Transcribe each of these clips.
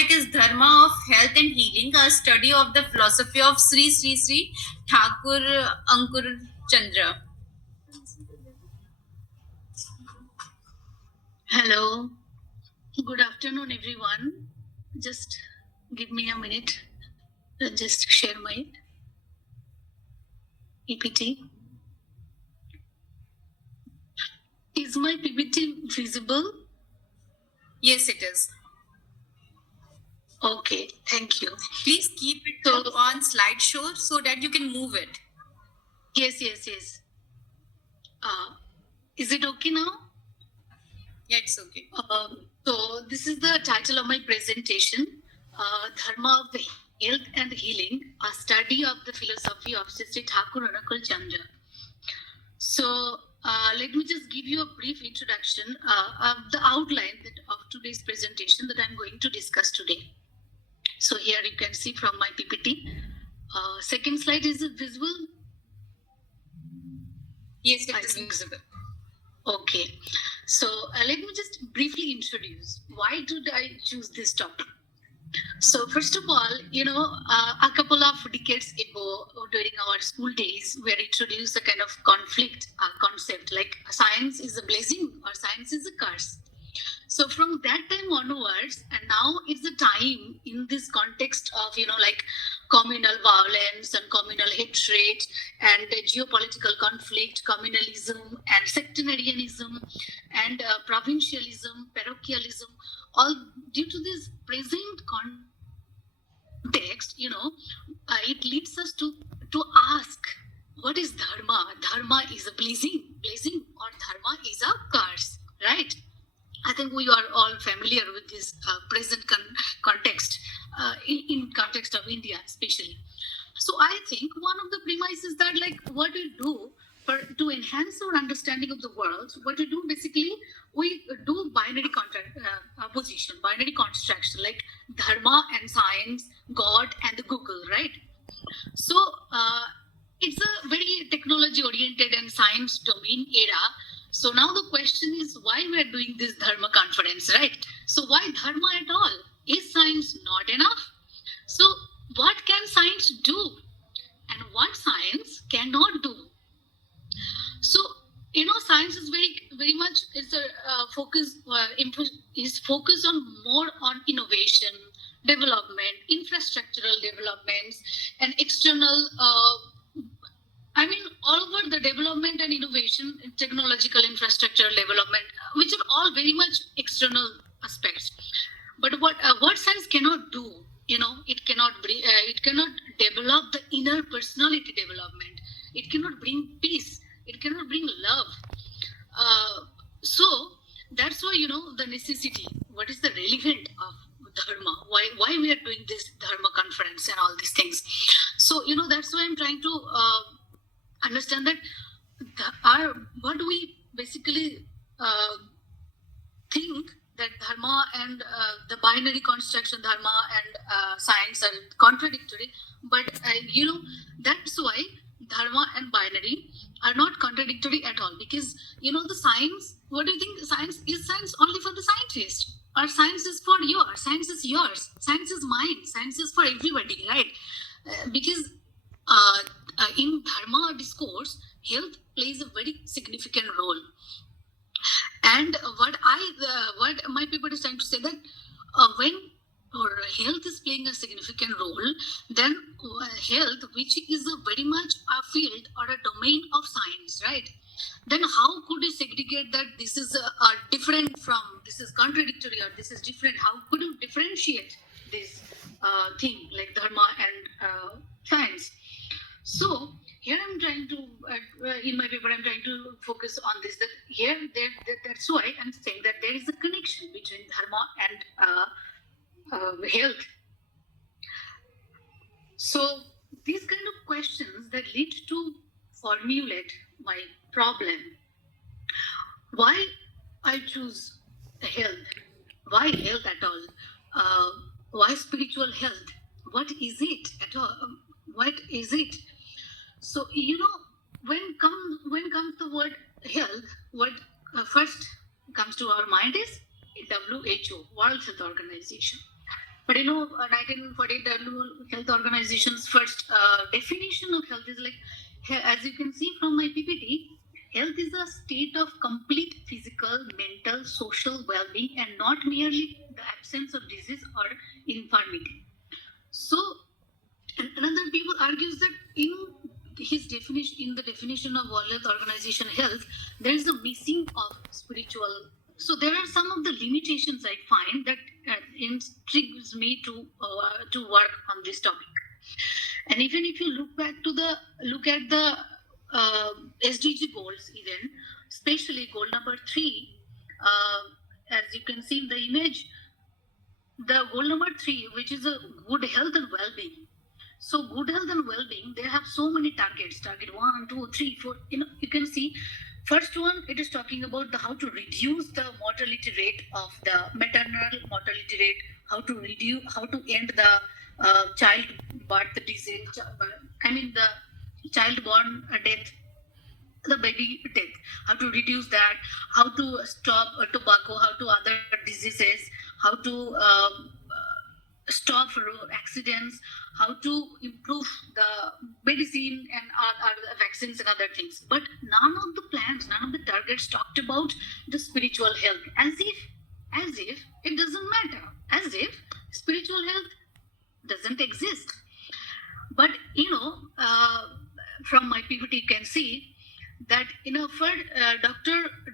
topic is Dharma of Health and Healing, a study of the philosophy of Sri Thakur Ankur Chandra. Hello, good afternoon, everyone. Just give me a minute. I'll just share my PPT. Is my PPT visible? Yes, it is. Okay, thank you. Please keep it up on slideshow so that you can move it. Yes. Is it okay now? Yeah, it's okay. So this is the title of my presentation, Dharma of Health and Healing, a study of the philosophy of Sri Thakur Ankur Chandra. So let me just give you a brief introduction of the outline of today's presentation that I'm going to discuss today. So here you can see from my PPT. Second slide, is it visible? Yes, it is visible. Okay. So let me just briefly introduce why did I choose this topic. So first of all, a couple of decades ago during our school days, we introduced a kind of conflict concept like science is a blessing or science is a curse. So from that time onwards, and now it's a time in this context of, like communal violence and communal hatred and geopolitical conflict, communalism and sectarianism and provincialism, parochialism, all due to this present context, it leads us to ask, what is dharma? Dharma is a blessing or dharma is a curse, right? I think we are all familiar with this present context, in context of India especially. So I think one of the premises that, like, what we do to enhance our understanding of the world, what we do basically, we do binary opposition, binary construction, like dharma and science, God and the Google, right? So it's a very technology oriented and science domain era. So now the question is why we are doing this Dharma conference, right? So why Dharma at all? Is science not enough? So what can science do? And what science cannot do? So, science is very much is a focus, is focused on more on innovation, development, infrastructural developments, and external all over the development and innovation, technological infrastructural development, which are all very much external aspects. But what science cannot do, it cannot develop the inner personality development. It cannot bring peace. It cannot bring love. So that's why, the necessity. What is the relevant of dharma? Why we are doing this dharma conference and all these things? So that's why I'm trying to understand that what do we basically think that dharma and the binary construction dharma and science are contradictory, but that's why dharma and binary are not contradictory at all, because the science, what do you think? Science only for the scientist, or science is for you, or science is yours, science is mine, science is for everybody, right? Because in dharma discourse, health plays a very significant role. And what my paper is trying to say that when health is playing a significant role, then health, which is a very much a field or a domain of science, right? Then how could you segregate that this is different from, this is contradictory, or this is different? How could you differentiate this thing like dharma and science? So here I'm trying to, in my paper, I'm trying to focus on this, that here, that's why I'm saying that there is a connection between dharma and health. So these kind of questions that lead to formulate my problem. Why I choose health? Why health at all? Why spiritual health? What is it at all? What is it? So when comes the word health, what first comes to our mind is WHO, World Health Organization. But 1940 World Health Organization's first definition of health is like, as you can see from my PPT, health is a state of complete physical, mental, social well-being, and not merely the absence of disease or infirmity. So, another people argues that in the definition of World Health Organization health, there is a missing of spiritual. So there are some of the limitations I find that intrigues me to work on this topic. And even if you look at the SDG goals, even especially goal number 3, as you can see in the image, the goal number 3, which is a good health and well-being. So good health and well-being, they have so many targets. Target 1, 2, 3, 4. You can see. First one, it is talking about how to reduce the mortality rate of the maternal mortality rate, how to end the childbirth disease. The child-born death, the baby death, how to reduce that, how to stop tobacco, how to other diseases, how to stop accidents, how to improve the medicine and other vaccines and other things. But none of the plans, none of the targets talked about the spiritual health, as if it doesn't matter, as if spiritual health doesn't exist. But from my PPT you can see that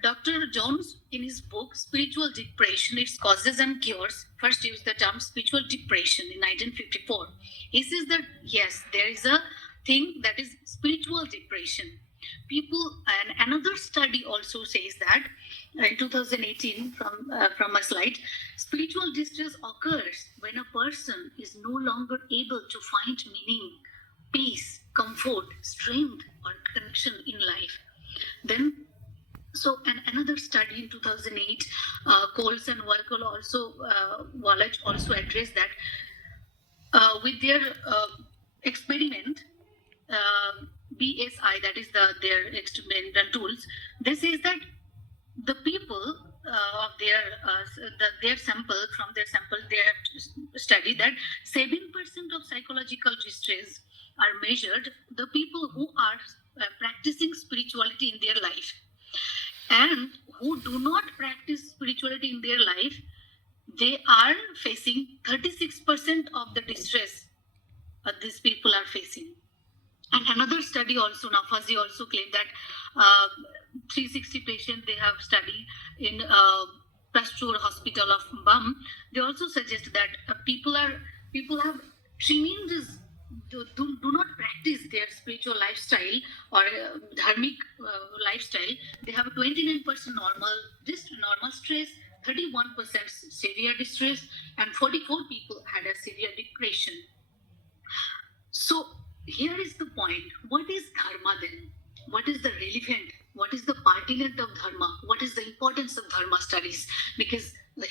Dr. Jones, in his book Spiritual Depression, Its Causes and Cures, first used the term spiritual depression in 1954. He says that yes, there is a thing that is spiritual depression. And another study also says that in 2018, from a slide, spiritual distress occurs when a person is no longer able to find meaning, peace, comfort, strength, or connection in life. Then, another study in 2008, Coles and Wallach also addressed that with their experiment, BSI, that is their experimental tools. They says that the people of their sample, they have studied that 7% of psychological distress are measured the people who are practicing spirituality in their life, and who do not practice spirituality in their life, they are facing 36% of the distress these people are facing. And another study also, Nafazi also claimed that 360 patients they have studied in Pasteur Hospital of Bam. They also suggest that people have tremendous do not practice their spiritual lifestyle or dharmic lifestyle. They have 29% normal stress, 31% severe distress, and 44 people had a severe depression. So here is the point. What is dharma then? What is the relevant? What is the pertinent of dharma? What is the importance of dharma studies? Because the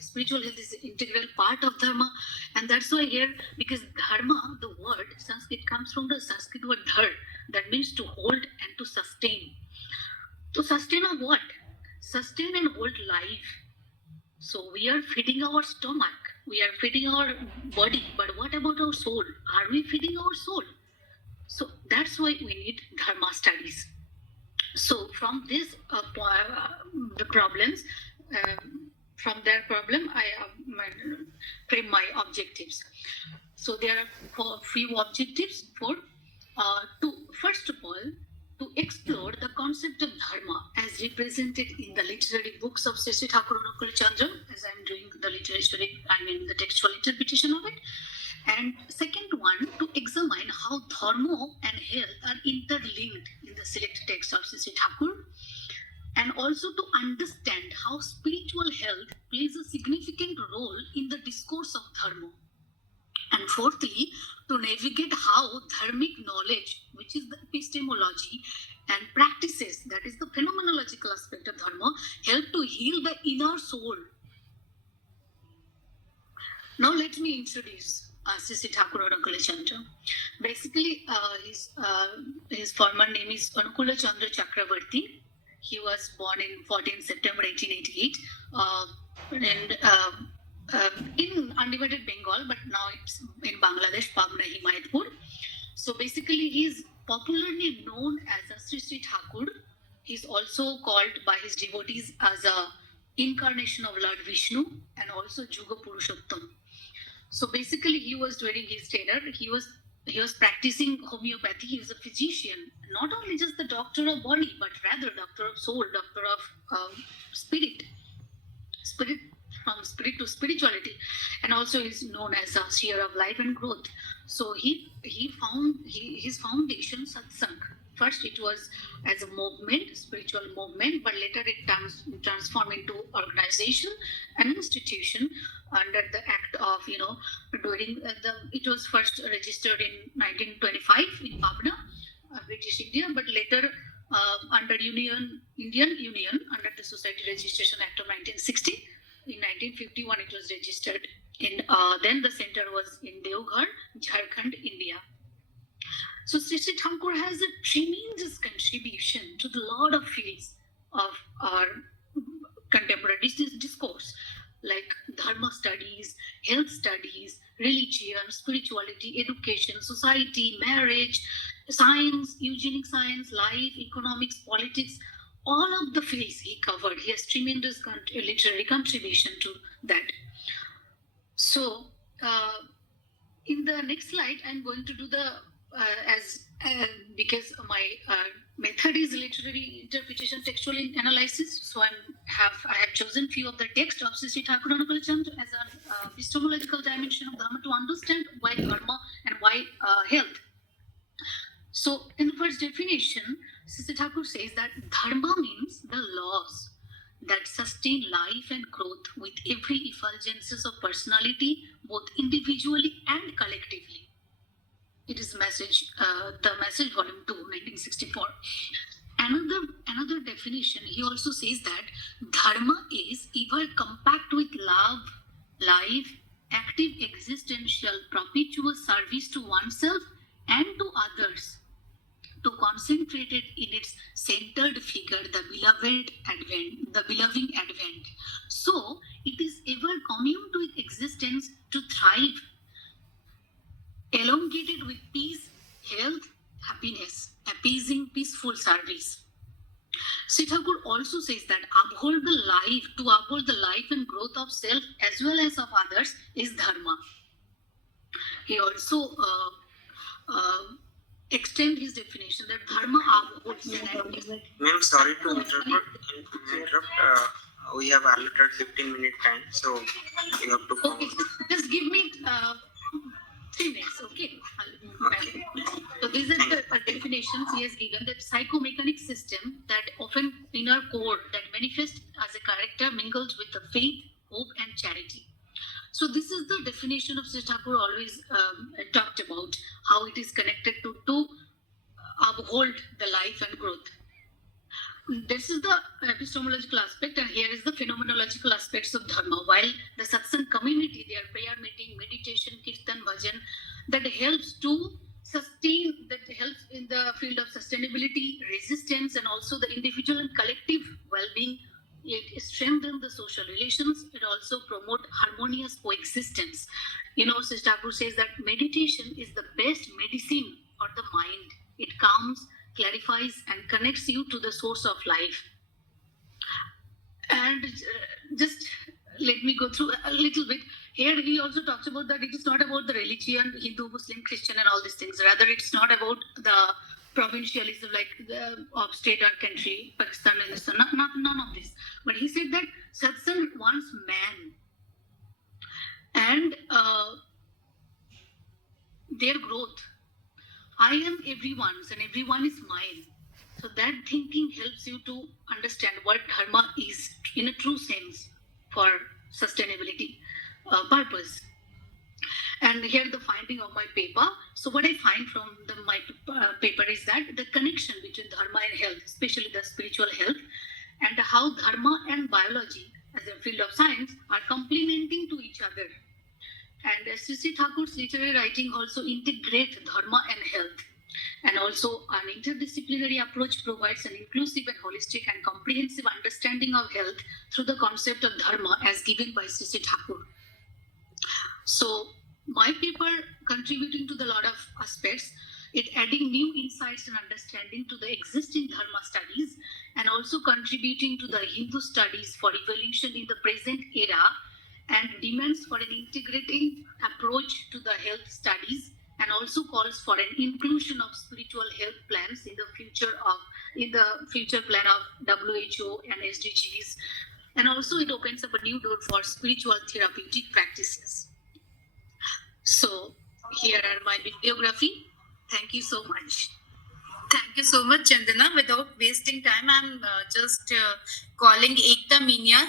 spiritual health is an integral part of dharma. And that's why here, because dharma, the word, Sanskrit comes from the Sanskrit word dhar, that means to hold and to sustain. To sustain of what? Sustain and hold life. So we are feeding our stomach, we are feeding our body, but what about our soul? Are we feeding our soul? So that's why we need dharma studies. So from this the problems, from their problem, I frame my objectives. So there are few objectives for first of all, to explore the concept of dharma as represented in the literary books of Sri Thakur Anukul Chandra, as I'm doing the textual interpretation of it. And second one, to examine how dharma and health are interlinked in the select text of Sri Thakur, and also to understand how spiritual health plays a significant role in the discourse of dharma. And fourthly, to navigate how dharmic knowledge, which is the epistemology, and practices, that is the phenomenological aspect of dharma, help to heal the inner soul. Now let me introduce Sri Thakur Anukula Chandra. Basically, his former name is Anukula Chandra Chakravarti. He was born in 14 September 1888. undivided Bengal, but now it's in Bangladesh, Pabna Himayatpur. So basically, he's popularly known as a Sri Sri Thakur. He's also called by his devotees as a incarnation of Lord Vishnu and also Juga Purushottam. So basically, he was during his tenure, he was practicing homeopathy. He was a physician, not only just the doctor of body, but rather doctor of soul, doctor of spirit from spirit to spirituality, and also is known as a seer of life and growth. So he found his foundation satsang. First it was as a movement, spiritual movement, but later it transformed into organization and institution under the act of during it was first registered in 1925 in Pabna, British India, but later under Indian Union under the Society Registration Act of 1960. In 1951, it was registered. Then the center was in Deoghar, Jharkhand, India. So Sri Sri Thakur has a tremendous contribution to the lot of fields of our contemporary discourse, like dharma studies, health studies, religion, spirituality, education, society, marriage, science, eugenic science, life, economics, politics. All of the fields he covered. He has tremendous literary contribution to that. So, in the next slide, I'm going to do the because my method is literary interpretation, textual analysis. So I have chosen few of the text of Sri Thakur Anukulachandra as an epistemological dimension of dharma to understand why dharma and why health. So, in the first definition, Sri Thakur says that dharma means the laws that sustain life and growth with every effulgence of personality, both individually and collectively. It is the message volume 2, 1964. Another definition, he also says that dharma is ever compact with love, life, active existential perpetual service to oneself and to others, to concentrate it in its centered figure, the beloving advent. So it is ever commune to existence to thrive, elongated with peace, health, happiness, appeasing, peaceful service. Sri Thakur also says that to uphold the life and growth of self as well as of others is dharma. He also extend his definition that dharma upholds the life. Ma'am, sorry to interrupt. We have allotted 15-minute time, so you have to follow. Okay, just give me 3 minutes, okay? So these are the definitions he has given, that psychomechanic system that often inner core that manifests as a character mingled with the faith, hope and charity. So this is the definition of Sri Thakur always talked about, how it is connected to uphold the life and growth. This is the epistemological aspect, and here is the phenomenological aspects of dharma. While the satsang community, their prayer meeting, meditation, kirtan, bhajan, that helps to sustain, that helps in the field of sustainability, resistance, and also the individual and collective well-being. It strengthens the social relations. It also promotes harmonious coexistence. Sri Thakur says that meditation is the best medicine for the mind. It calms, clarifies, and connects you to the source of life. And just let me go through a little bit. Here he also talks about that it is not about the religion, Hindu, Muslim, Christian, and all these things. Rather, it's not about the provincialism like of state or country, Pakistan, none of this. But he said that satsang wants man and their growth. I am everyone's and everyone is mine. So that thinking helps you to understand what dharma is in a true sense for sustainability purpose. And here the finding of my paper. So what I find from my paper is that the connection between dharma and health, especially the spiritual health, and how dharma and biology as a field of science are complementing to each other. And Sri Thakur's literary writing also integrate dharma and health. And also an interdisciplinary approach provides an inclusive and holistic and comprehensive understanding of health through the concept of dharma as given by Sri Thakur. So my paper contributing to the lot of aspects, it adding new insights and understanding to the existing dharma studies, and also contributing to the Hindu studies for evolution in the present era, and demands for an integrating approach to the health studies, and also calls for an inclusion of spiritual health plans in the future plan of WHO and SDGs, and also it opens up a new door for spiritual therapeutic practices. So here are my bibliography. Thank you so much. Thank you so much, Chandana. Without wasting time, I'm just calling Ekta Minya